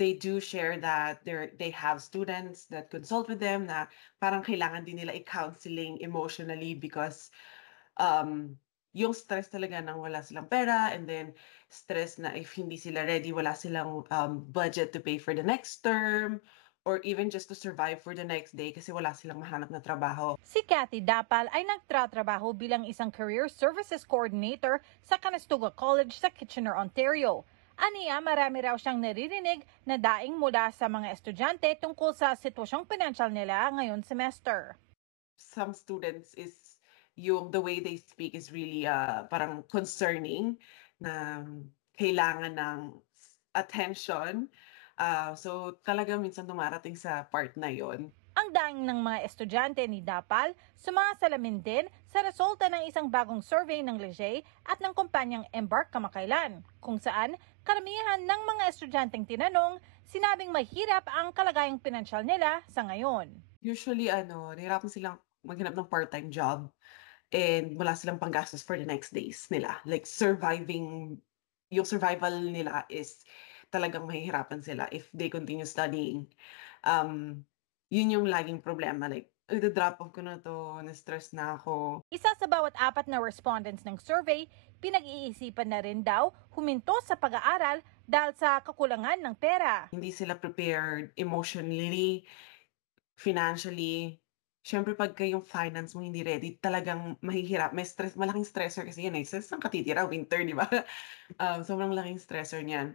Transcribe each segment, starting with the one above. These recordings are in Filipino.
they do share that they have students that consult with them na parang kailangan din nila i-counseling emotionally because yung stress talaga ng wala silang pera and then stress na if hindi sila ready, wala silang budget to pay for the next term or even just to survive for the next day kasi wala silang mahanap na trabaho. Si Cathy Dapal ay nagtratrabaho bilang isang Career Services Coordinator sa Conestoga College sa Kitchener, Ontario. Aniya, marami raw siyang naririnig na daing mula sa mga estudyante tungkol sa sitwasyong pinansyal nila ngayon semester. Some students is the way they speak is really parang concerning na kailangan ng attention. So talaga minsan dumarating sa part na yon. Ang daing ng mga estudyante ni Dapal sumasalamin din sa resulta ng isang bagong survey ng Leger at ng kumpanyang Embark kamakailan, kung saan karamihan ng mga estudyanteng tinanong sinabing mahirap ang kalagayang pinansyal nila sa ngayon. Usually nahirapan silang maghanap ng part-time job and wala silang panggastos for the next days nila. Like yung survival nila is talagang mahihirapan sila if they continue studying. Yun yung laging problema. Like, drop off ko na to, na-stress na ako. Isa sa bawat 4 na respondents ng survey, pinag-iisipan na rin daw huminto sa pag-aaral dahil sa kakulangan ng pera. Hindi sila prepared emotionally, financially. Siyempre, pagka yung finance mo hindi ready, talagang mahihirap. May stress, malaking stressor kasi yan eh. Stress ng katitira, winter, di ba? Sobrang laking stressor niyan.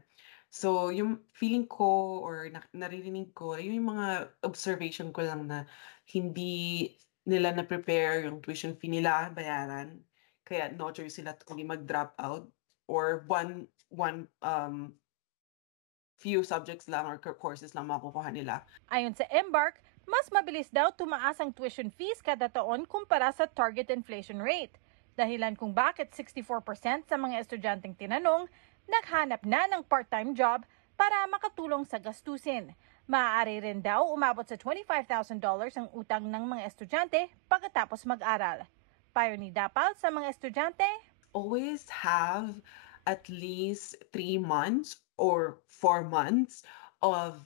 So, yung feeling ko or naririnig ko, yung mga observation ko lang na hindi nila na-prepare yung tuition fee nila bayaran. Kaya no choice sila kundi mag-drop out or one few subjects lang or courses lang makukuha nila. Ayon sa Embark, mas mabilis daw tumaas ang tuition fees kada taon kumpara sa target inflation rate. Dahilan kung bakit 64% sa mga estudyanteng tinanong naghanap na ng part-time job para makatulong sa gastusin. Maaari rin daw umabot sa $25,000 ang utang ng mga estudyante pagkatapos mag-aral. Payo ni Dapal sa mga estudyante, always have at least 3 months or 4 months of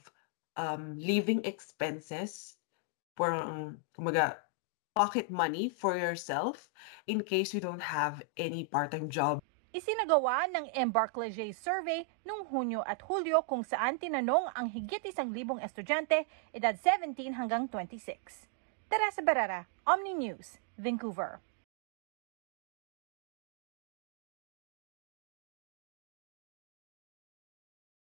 living expenses for kumaga pocket money for yourself in case you don't have any part-time job. isinagawa ng Embark Leger survey noong Hunyo at Hulyo kung saan tinanong ang higit 1,000 estudyante edad 17 hanggang 26. Teresa Barrera, Omni News, Vancouver.